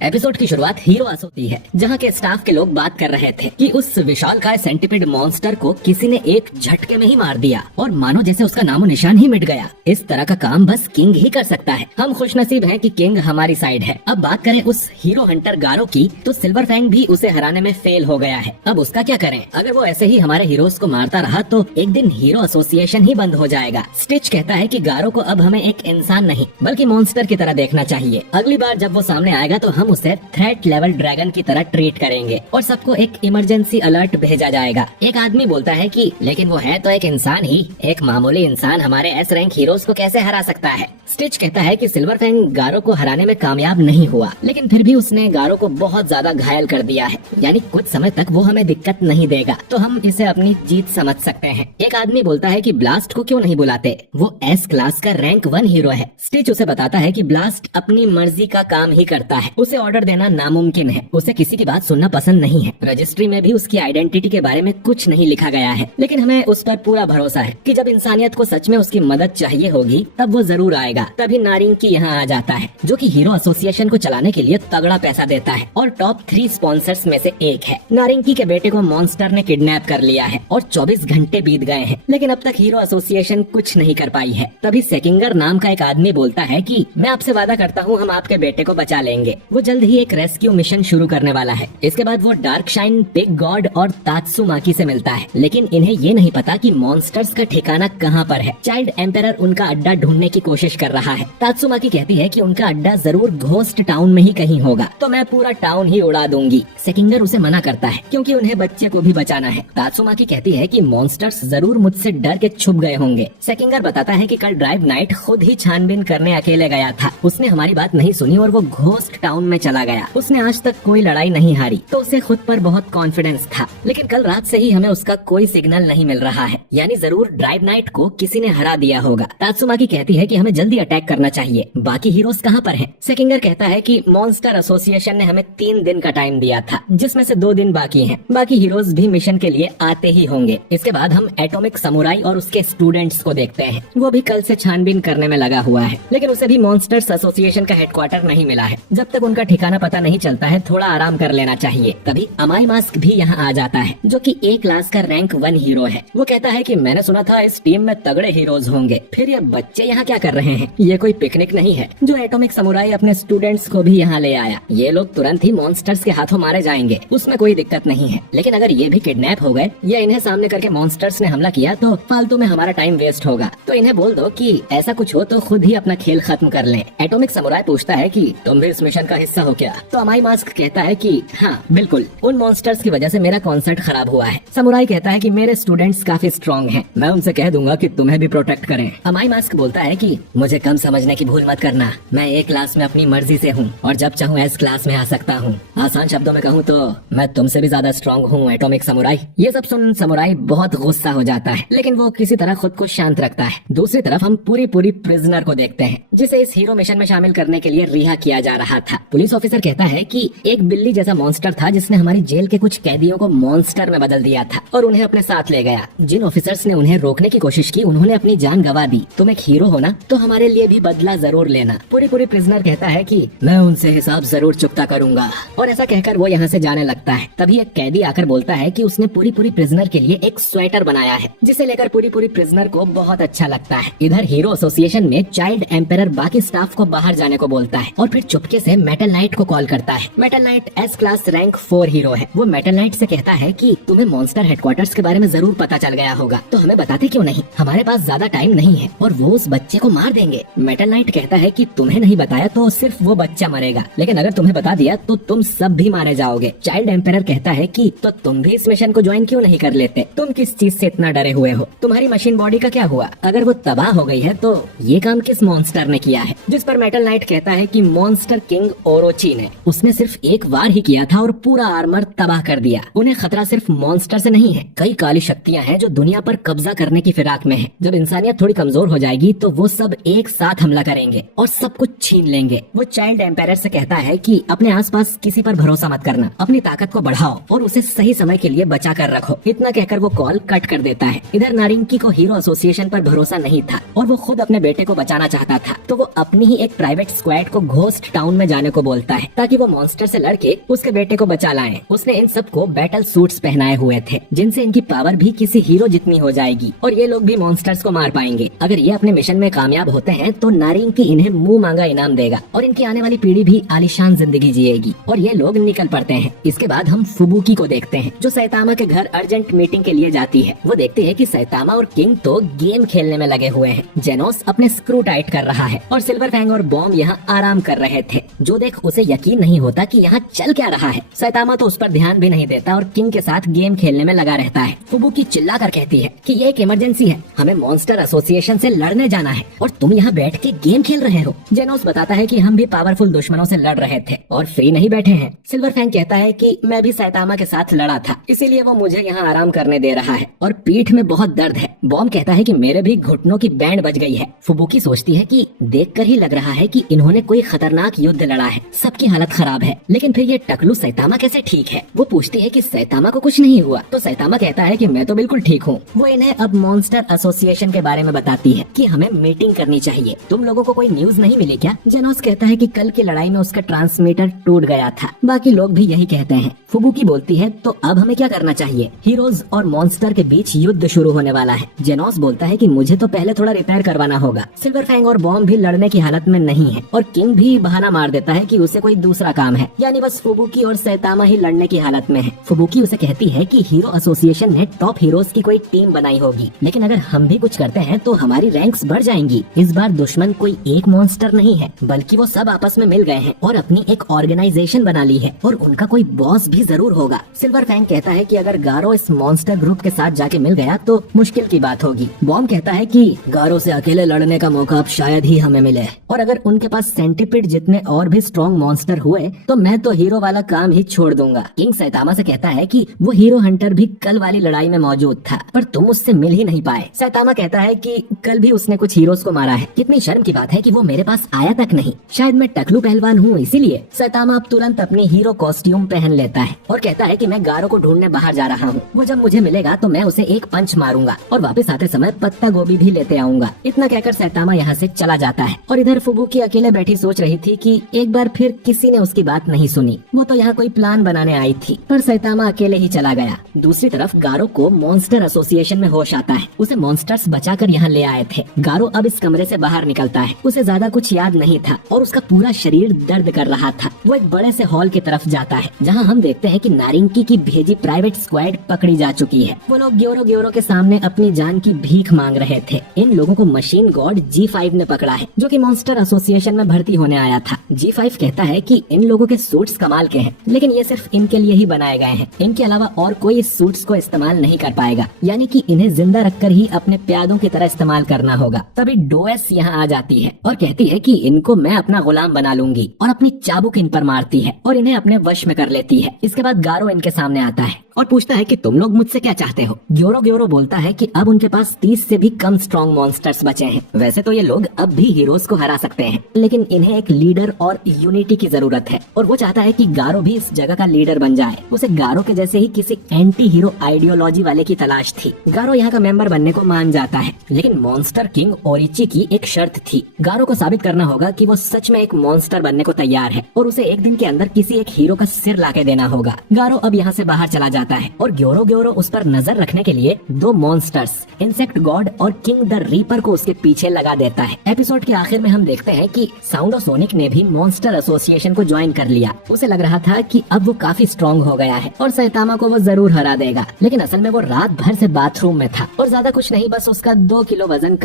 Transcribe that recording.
Episode की शुरुआत hero आस होती है, जहाँ के स्टाफ के लोग बात कर रहे थे कि उस विशालकाय सेंटीपीड मॉन्स्टर को किसी ने एक झटके में ही मार दिया और मानो जैसे उसका नामो निशान ही मिट गया। इस तरह का काम बस किंग ही कर सकता है। हम खुशनसीब हैं कि किंग हमारी साइड है। अब बात करें उस हीरो हंटर गारो की, तो सिल्वर फैंग भी उसे हराने में फेल हो गया है। अब उसका क्या करें? अगर वो ऐसे ही हमारे हीरोज को मारता रहा तो एक दिन हीरो एसोसिएशन ही बंद हो जाएगा। स्टिच कहता है कि गारो को अब हमें एक इंसान नहीं बल्कि मॉन्स्टर की तरह देखना चाहिए। अगली बार जब वो सामने आएगा तो हम उसे थ्रेट लेवल ड्रैगन की तरह ट्रीट करेंगे और सबको एक इमरजेंसी अलर्ट भेजा जाएगा। एक आदमी बोलता है कि लेकिन वो है तो एक इंसान ही, एक मामूली इंसान हमारे एस रैंक हीरोज को कैसे हरा सकता है? स्टिच कहता है कि सिल्वर फैंग गारो को हराने में कामयाब नहीं हुआ, लेकिन फिर भी उसने गारो को बहुत ज्यादा घायल कर दिया है, यानी कुछ समय तक वो हमें दिक्कत नहीं देगा, तो हम इसे अपनी जीत समझ सकते हैं। एक आदमी बोलता है कि ब्लास्ट को क्यों नहीं बुलाते, वो एस क्लास का रैंक 1 हीरो है। स्टिच उसे बताता है कि ब्लास्ट अपनी मर्जी का काम ही करता है, उसे ऑर्डर देना नामुमकिन है, उसे किसी की बात सुनना पसंद नहीं है। रजिस्ट्री में भी उसकी आइडेंटिटी के बारे में कुछ नहीं लिखा गया है, लेकिन हमें उस पर पूरा भरोसा है कि जब इंसानियत को सच में उसकी मदद चाहिए होगी तब वो जरूर आएगा। तभी नारिंकी यहाँ आ जाता है, जो कि हीरो एसोसिएशन को चलाने के लिए तगड़ा पैसा देता है और टॉप 3 स्पॉन्सर्स में से एक है। नारिंकी के बेटे को मॉन्स्टर ने किडनैप कर लिया है और 24 घंटे बीत गए हैं, लेकिन अब तक हीरो एसोसिएशन कुछ नहीं कर पाई है। तभी सेकिंगर नाम का एक आदमी बोलता है कि मैं आपसे वादा करता हूँ हम आपके बेटे को बचा लेंगे। वो जल्द ही एक रेस्क्यू मिशन शुरू करने वाला है। इसके बाद वो डार्क शाइन, पिग गॉड और तात्सुमाकी से मिलता है, लेकिन इन्हें ये नहीं पता कि मॉन्स्टर्स का ठिकाना कहाँ पर है। चाइल्ड एम्पेरर उनका अड्डा ढूंढने की कोशिश कर रहा है। तात्सुमाकी कहती है कि उनका अड्डा जरूर घोस्ट टाउन में ही कहीं होगा, तो मैं पूरा टाउन ही उड़ा दूंगी। सेकिंगर उसे मना करता है क्योंकि उन्हें बच्चे को भी बचाना है। तात्सुमाकी कहती है कि मॉन्स्टर्स जरूर मुझसे डर के छुप गए होंगे। सेकिंगर बताता है कि कल ड्राइव नाइट खुद ही छानबीन करने अकेले गया था, उसने हमारी बात नहीं सुनी और वो घोस्ट टाउन में चला गया। उसने आज तक कोई लड़ाई नहीं हारी, तो उसे खुद पर बहुत कॉन्फिडेंस था, लेकिन कल रात से ही हमें उसका कोई सिग्नल नहीं मिल रहा है, यानी जरूर ड्राइव नाइट को किसी ने हरा दिया होगा। तात्सुमाकी कहती है कि हमें जल्दी अटैक करना चाहिए, बाकी हीरोज कहाँ पर हैं? सेकिंगर कहता है कि मॉन्स्टर एसोसिएशन ने हमें 3 दिन का टाइम दिया था, जिसमें से 2 दिन बाकी हैं। बाकी हीरोज भी मिशन के लिए आते ही होंगे। इसके बाद हम एटॉमिक समुराई और उसके स्टूडेंट्स को देखते हैं। वो भी कल से छानबीन करने में लगा हुआ है, लेकिन उसे भी मॉन्स्टर्स एसोसिएशन का हेडक्वार्टर नहीं मिला है। जब तक उनका ठिकाना पता नहीं चलता है थोड़ा आराम कर लेना चाहिए। तभी अमाई मास्क भी यहाँ आ जाता है, जो कि ए क्लास का रैंक 1 हीरो है। वो कहता है कि मैंने सुना था इस टीम में तगड़े हीरोज होंगे, फिर ये बच्चे यहाँ क्या कर रहे हैं? ये कोई पिकनिक नहीं है जो एटॉमिक समुराई अपने स्टूडेंट्स को भी यहाँ ले आया। ये लोग तुरंत ही मॉन्स्टर्स के हाथों मारे जाएंगे, उसमें कोई दिक्कत नहीं है, लेकिन अगर ये भी किडनैप हो गए या इन्हें सामने करके मॉन्स्टर्स ने हमला किया तो फालतू में हमारा टाइम वेस्ट होगा। तो इन्हें बोल दो कि ऐसा कुछ हो तो खुद ही अपना खेल खत्म कर लें। एटॉमिक समुराई पूछता है कि तुम भी इस मिशन का हिस्सा हो क्या? तो अमाई मास्क कहता है कि हाँ बिल्कुल, उन मॉन्स्टर्स की वजह से मेरा कॉन्सर्ट खराब हुआ है। समुराई कहता है कि मेरे स्टूडेंट्स काफी स्ट्रॉन्ग हैं, मैं उनसे कह दूंगा कि तुम्हें भी प्रोटेक्ट करें। अमाई मास्क बोलता है कि मुझे कम समझने की भूल मत करना, मैं ए क्लास में अपनी मर्जी से हूँ और जब चाहूँ एस क्लास में आ सकता हूँ। आसान शब्दों में कहूँ तो मैं तुमसे भी ज्यादा स्ट्रॉन्ग हूँ एटॉमिक समुराई। ये सब सुन समुराई बहुत गुस्सा हो जाता है, लेकिन वो किसी तरह खुद को शांत रखता है। दूसरी तरफ हम पूरी प्रिजनर को देखते हैं, जिसे इस हीरो मिशन में शामिल करने के लिए रिहा किया जा रहा था। पुलिस ऑफिसर कहता है कि एक बिल्ली जैसा मॉन्स्टर था जिसने हमारी जेल के कुछ कैदियों को मॉन्स्टर में बदल दिया था और उन्हें अपने साथ ले गया। जिन ऑफिसर्स ने उन्हें रोकने की कोशिश की उन्होंने अपनी जान गंवा दी। तुम एक हीरो हो ना, तो हमारे लिए भी बदला जरूर लेना। पूरी प्रिजनर कहता है कि मैं उनसे हिसाब जरूर चुकता करूंगा, और ऐसा कहकर वो यहाँ से जाने लगता है। तभी एक कैदी आकर बोलता है कि उसने पूरी प्रिजनर के लिए एक स्वेटर बनाया है, जिसे लेकर पूरी प्रिजनर को बहुत अच्छा लगता है। इधर हीरो एसोसिएशन में चाइल्ड एम्पेरर बाकी स्टाफ को बाहर जाने को बोलता है और फिर चुपके से मेटल नाइट को कॉल करता है। Metal night S class rank 4 hero है। वो मेटल नाइट से कहता है कि तुम्हें मॉन्स्टर हेडक्वार्टर्स के बारे में जरूर पता चल गया होगा, तो हमें बताते क्यों नहीं? हमारे पास ज्यादा टाइम नहीं है और वो उस बच्चे को मार देंगे। मेटल नाइट कहता है कि तुम्हें नहीं बताया तो सिर्फ वो बच्चा मरेगा, लेकिन अगर तुम्हें बता दिया तो तुम सब भी मारे जाओगे। चाइल्ड एम्पेरर कहता है कि तो तुम भी इस मिशन को ज्वाइन क्यों नहीं कर लेते? तुम किस चीज से इतना डरे हुए हो? तुम्हारी मशीन बॉडी का क्या हुआ? अगर वो तबाह हो गई है तो ये काम किस मॉन्स्टर ने किया है? जिस पर मेटल नाइट कहता है कि मॉन्स्टर किंग ओरोची ने। उसने सिर्फ एक बार ही किया था और पूरा आर्मर तबाह कर दिया। उन्हें खतरा सिर्फ मॉन्स्टर से नहीं है, कई काली शक्तियां हैं जो दुनिया पर कब्जा करने की फिराक में है। जब इंसानियत थोड़ी कमजोर हो जाएगी तो वो सब एक साथ हमला करेंगे और सब कुछ छीन लेंगे। वो चाइल्ड एम्पायर से कहता है कि अपने आसपास किसी पर भरोसा मत करना, अपनी ताकत को बढ़ाओ और उसे सही समय के लिए बचा कर रखो। इतना कहकर वो कॉल कट कर देता है। इधर नारिंकी को हीरो एसोसिएशन पर भरोसा नहीं था और वो खुद अपने बेटे को बचाना चाहता था, तो वो अपनी ही एक प्राइवेट स्क्वाड को घोस्ट टाउन में जाने को बोलता है ताकि वो मॉन्स्टर से लड़के उसके बेटे को बचा लाए। उसने इन सबको बैटल सूट्स पहनाए हुए थे जिनसे इनकी पावर भी किसी हीरो जितनी हो जाएगी और ये लोग भी मॉन्स्टर्स को मार पाएंगे। अगर ये अपने मिशन में कामयाब होते हैं तो नारिंकी इन्हें मुंह मांगा इनाम देगा और इनकी आने वाली पीढ़ी भी आलीशान जिंदगी जिएगी और ये लोग निकल पड़ते हैं। इसके बाद हम फुबुकी को देखते हैं जो सैतामा के घर अर्जेंट मीटिंग के लिए जाती है। वो देखती है कि सैतामा और किंग तो गेम खेलने में लगे हुए हैं। जेनोस अपने स्क्रू टाइट कर रहा है और सिल्वर फैंग और बॉम्ब यहाँ आराम कर रहे थे। जो देख उसे यकीन नहीं होता कि यहाँ चल क्या रहा है। सैतामा तो उस पर ध्यान भी नहीं देता और किंग के साथ गेम खेलने में लगा रहता है। फुबुकी चिल्ला कर कहती है कि ये एक इमरजेंसी है, हमें मॉन्स्टर एसोसिएशन से लड़ने जाना है और तुम यहाँ बैठ के गेम खेल रहे हो। जेनोस बताता है कि हम भी पावरफुल दुश्मनों से लड़ रहे थे और फ्री नहीं बैठे हैं। सिल्वर फैंग कहता है कि मैं भी सैतामा के साथ लड़ा था, इसीलिए वो मुझे यहाँ आराम करने दे रहा है और पीठ में बहुत दर्द है। बॉम्ब कहता है कि मेरे भी घुटनों की बैंड बज गई है। फुबुकी सोचती है कि देखकर ही लग रहा है कि इन्होंने कोई खतरनाक युद्ध लड़ा है, सबकी हालत खराब है। लेकिन फिर ये टकलू सैतामा कैसे ठीक है? वो पूछती है कि सैतामा को कुछ नहीं हुआ तो सैतामा कहता है कि मैं तो बिल्कुल ठीक हूँ। वो इन्हें अब मॉन्स्टर एसोसिएशन के बारे में बताती है कि हमें मीटिंग करनी चाहिए। तुम लोगों को कोई न्यूज नहीं मिली क्या? जेनोस कहता है कि कल की लड़ाई में उसका ट्रांसमीटर टूट गया था। बाकी लोग भी यही कहते हैं। फुबुकी बोलती है तो अब हमें क्या करना चाहिए? हीरोज और मॉन्स्टर के बीच युद्ध शुरू होने वाला है। जेनोस बोलता है कि मुझे तो पहले थोड़ा रिपेयर करवाना होगा। सिल्वर फैंग और बॉम्ब भी लड़ने की हालत में नहीं है और किंग भी बहाना मार देता है कि उसे कोई दूसरा काम है, यानी बस फुबुकी और सैतामा ही लड़ने की हालत में है। फुबुकी उसे कहती है कि हीरो एसोसिएशन ने टॉप हीरोज की कोई टीम बनाई होगी, लेकिन अगर हम भी कुछ करते हैं तो हमारी रैंक्स बढ़ जाएंगी। इस बार दुश्मन कोई एक मॉन्स्टर नहीं है बल्कि वो सब आपस में मिल गए हैं और अपनी एक ऑर्गेनाइजेशन बना ली है और उनका कोई बॉस भी जरूर होगा। सिल्वर फैंग कहता है कि अगर गारो इस मॉन्स्टर ग्रुप के साथ जाके मिल गया तो मुश्किल की बात होगी। बॉम्ब कहता है कि गारो से अकेले लड़ने का मौका अब शायद ही हमें मिले और अगर उनके पास सेंटीपिड जितने और भी स्ट्रॉन्ग मॉन्स्टर हुए तो मैं तो हीरो वाला काम ही छोड़ दूंगा। किंग सैतामा से कहता है कि वो हीरो हंटर भी कल वाली लड़ाई में मौजूद था पर तुम उससे मिल ही नहीं पाए। सैतामा कहता है कि कल भी उसने कुछ हीरोज को मारा है। कितनी शर्म की बात है कि वो मेरे पास आया तक नहीं, शायद मैं टकलू पहलवान हूँ इसीलिए। सैतामा अब तुरंत अपनी हीरो कॉस्ट्यूम पहन लेता है और कहता है कि मैं गारो को ढूंढने बाहर जा रहा हूँ। वो जब मुझे मिलेगा तो मैं उसे एक पंच मारूंगा और वापस आते समय पत्ता गोभी भी लेते आऊंगा। इतना कहकर सैतामा यहाँ से चला जाता है और इधर फुबुकी अकेले बैठी सोच रही थी कि एक बार फिर किसी ने उसकी बात नहीं सुनी। वो तो यहाँ कोई प्लान बनाने आई थी पर सैतामा अकेले ही चला गया। दूसरी तरफ गारो को मॉन्स्टर एसोसिएशन में होश आता है। उसे मॉन्स्टर्स बचाकर यहाँ ले आए थे। गारो अब इस कमरे से बाहर निकलता है। उसे ज्यादा कुछ याद नहीं था और उसका पूरा शरीर दर्द कर रहा था। वो एक बड़े से हॉल की तरफ जाता है जहाँ हम देखते हैं कि नारिंकी की भेजी प्राइवेट स्क्वाड पकड़ी जा चुकी है। वो लोग ग्योरो के सामने अपनी जान की भीख मांग रहे थे। इन लोगों को मशीन गॉड G5 ने पकड़ा है जो कि मॉन्स्टर एसोसिएशन में भर्ती होने आया था। G5 कहता है कि इन लोगों के सूट्स कमाल के हैं लेकिन ये सिर्फ इनके लिए ही बनाए गए हैं। इनके अलावा और कोई इस सूट्स को इस्तेमाल नहीं कर पाएगा, यानी कि इन्हें जिंदा रखकर ही अपने प्यादों की तरह इस्तेमाल करना होगा। तभी डोएस यहाँ आ जाती है और कहती है कि इनको मैं अपना गुलाम बना लूंगी और अपनी चाबुक इन पर मारती है और इन्हें अपने वश में कर लेती है। इसके बाद गारो इनके सामने आता है और पूछता है कि तुम लोग मुझसे क्या चाहते हो। ग्योरो बोलता है कि अब उनके पास 30 से भी कम स्ट्रॉन्ग मॉन्स्टर्स बचे हैं। वैसे तो ये लोग अब भी हीरोज को हरा सकते हैं लेकिन इन्हें एक लीडर और यूनिटी की जरूरत है और वो चाहता है कि गारो भी इस जगह का लीडर बन जाए। उसे गारो के जैसे ही किसी एंटी हीरो आइडियोलॉजी वाले की तलाश थी। गारो यहाँ का मेंबर बनने को मान जाता है लेकिन मॉन्स्टर किंग ओरिची की एक शर्त थी। गारो को साबित करना होगा कि वो सच में एक मॉन्स्टर बनने को तैयार है और उसे एक दिन के अंदर किसी एक हीरो का सिर लाके देना होगा। गारो अब यहाँ से बाहर चला जाता है और ग्योरो उस पर नजर रखने के लिए 2 मॉन्स्टर्स इंसेक्ट गॉड और किंग द रीपर को उसके पीछे लगा देता है। एपिसोड के आखिर में हम देखते हैं कि साउंड ऑफ सोनिक ने भी मॉन्स्टर एसोसिएशन को ज्वाइन कर लिया। उसे लग रहा था कि अब वो काफी स्ट्रॉन्ग हो गया है और सैतामा को वो जरूर हरा देगा, लेकिन असल में वो रात भर से बाथरूम में था और ज्यादा कुछ नहीं, बस उसका 2 किलो वजन